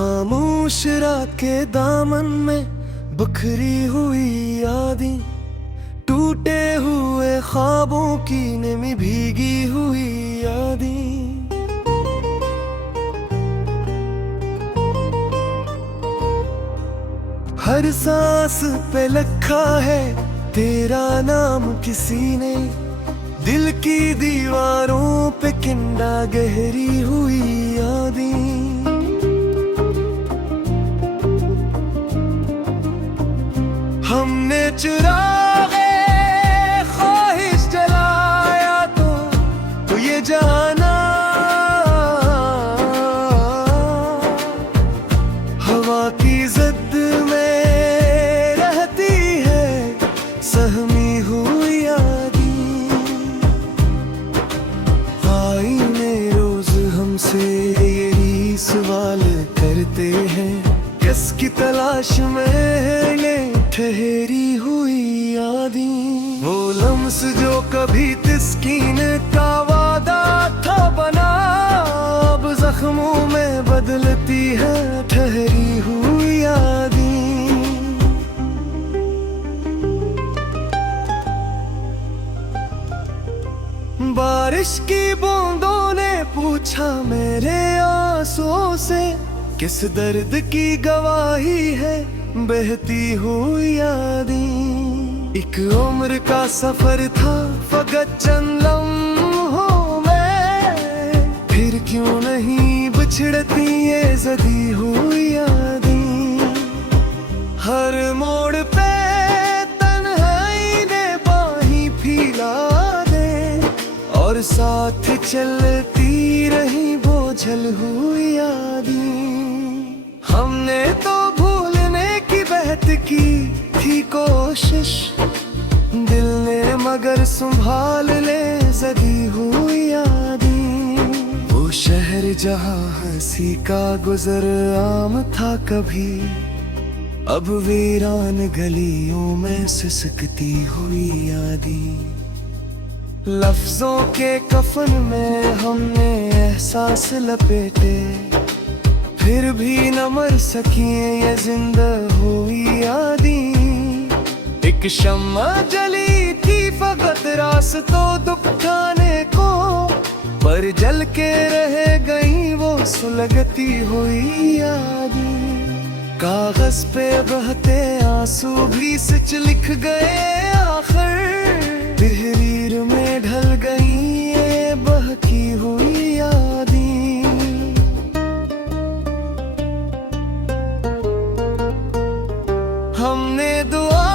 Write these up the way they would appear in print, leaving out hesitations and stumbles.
खामोश रात के दामन में बिखरी हुई यादें, टूटे हुए ख्वाबों की नमी भीगी हुई यादें। हर सांस पे लिखा है तेरा नाम किसी ने, दिल की दीवारों पे किंडा गहरी हुई यादें। हमने चुराए ख्वाहिश जलाया तो ये जाना, हवा की जिद में रहती है सहमी हुई यादें। आईने रोज हमसे यही सवाल करते हैं, किसकी तलाश में ले ठहरी हुई यादें। वो लम्स जो कभी तस्कीन का वादा था बना, अब जख्मों में बदलती है ठहरी हुई यादें। बारिश की बूंदों ने पूछा मेरे आंसुओं से, किस दर्द की गवाही है बहती हुई यादें। एक उम्र का सफर था फकत चंद लम्हों में, फिर क्यों नहीं बिछड़ती ये जदी हुई यादें। हर मोड़ पे तन्हाई ने बाहीं फैला दे, और साथ चलती रही बोझल हुई यादें। हमने तो बहत की थी कोशिश, दिल ने मगर संभाल ले जदी हुई यादें। वो शहर जहाँ हंसी का गुजर आम था कभी, अब वीरान गलियों में सिसकती हुई यादें। लफ्जों के कफन में हमने एहसास लपेटे, फिर भी न मर सकिए ये जिंदा हुई यादें। एक शम्मा जली थी फकत रास्तों दुखाने को, पर जल के रह गई वो सुलगती हुई यादें। कागज पे बहते आंसू भी सच लिख गए आखिर, तहरीर में ढल गई ये बहकी हुई यादें। हमने दुआ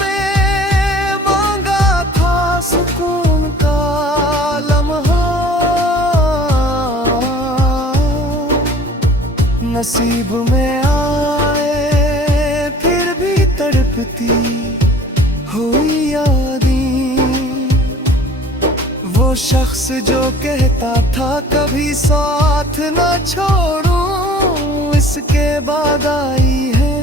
में मांगा था सुकून का लम्हा, नसीब में आए फिर भी तड़पती हुई यादें। वो शख्स जो कहता था कभी साथ न छोड़ूं, इसके बाद आई है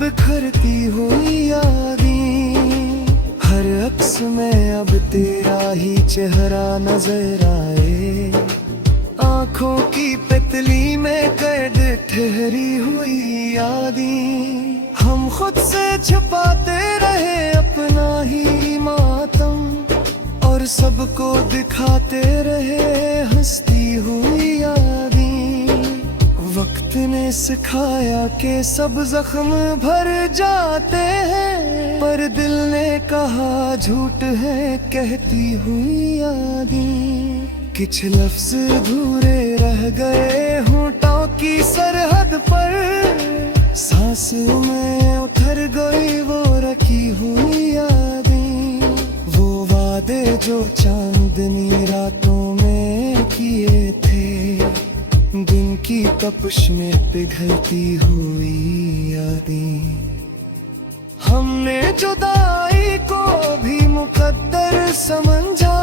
बिखरती हुई यादें। हर अक्स में अब तेरा ही चेहरा नजर आए, आंखों की पतली में कैद ठहरी हुई यादें। हम खुद से छुपाते रहे अपना ही मातम, और सबको दिखाते रहे हंसती हुई यादें। वक्त ने सिखाया कि सब जख्म भर जाते हैं, पर दिल ने कहा झूठ है कहती हुई यादें। कुछ लफ्ज अधूरे रह गए होंठों की सरहद पर, सांसों में उतर गई वो रखी हुई यादें। वो वादे जो चांदनी रातों में किए थे, दिन की तपिश में पिघलती हुई यादें। हमने जुदाई को भी मुकद्दर समझा,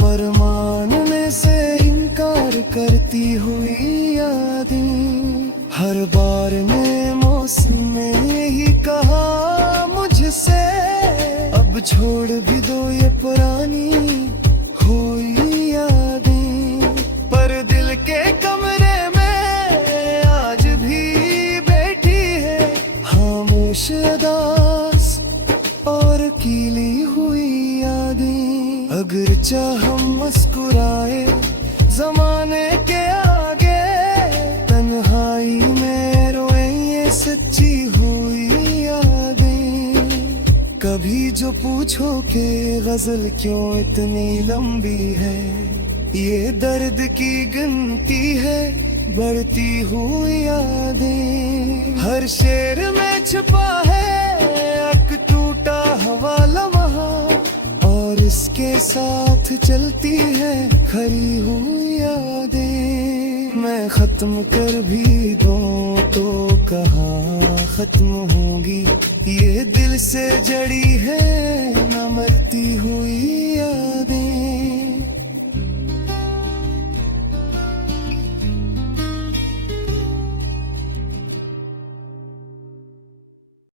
पर मानने से इनकार करती हुई यादें। हर बार ने मौसम ने ही कहा मुझसे, अब छोड़ भी दो ये पुरानी हुई यादें। पर दिल के कमरे में आज भी ख्वाहिश अदास और कीली हुई यादें। अगर चाह हम मुस्कुराए जमाने के आगे, तन्हाई में रोए ये सच्ची हुई यादें। कभी जो पूछो कि गजल क्यों इतनी लंबी है, ये दर्द की गिनती है बढ़ती हुई यादें। हर शेर में छुपा है एक टूटा हवा लम्हा, और इसके साथ चलती है खरी हुई यादें। मैं खत्म कर भी दूं तो कहाँ खत्म होंगी, ये दिल से जड़ी है न मरती हुई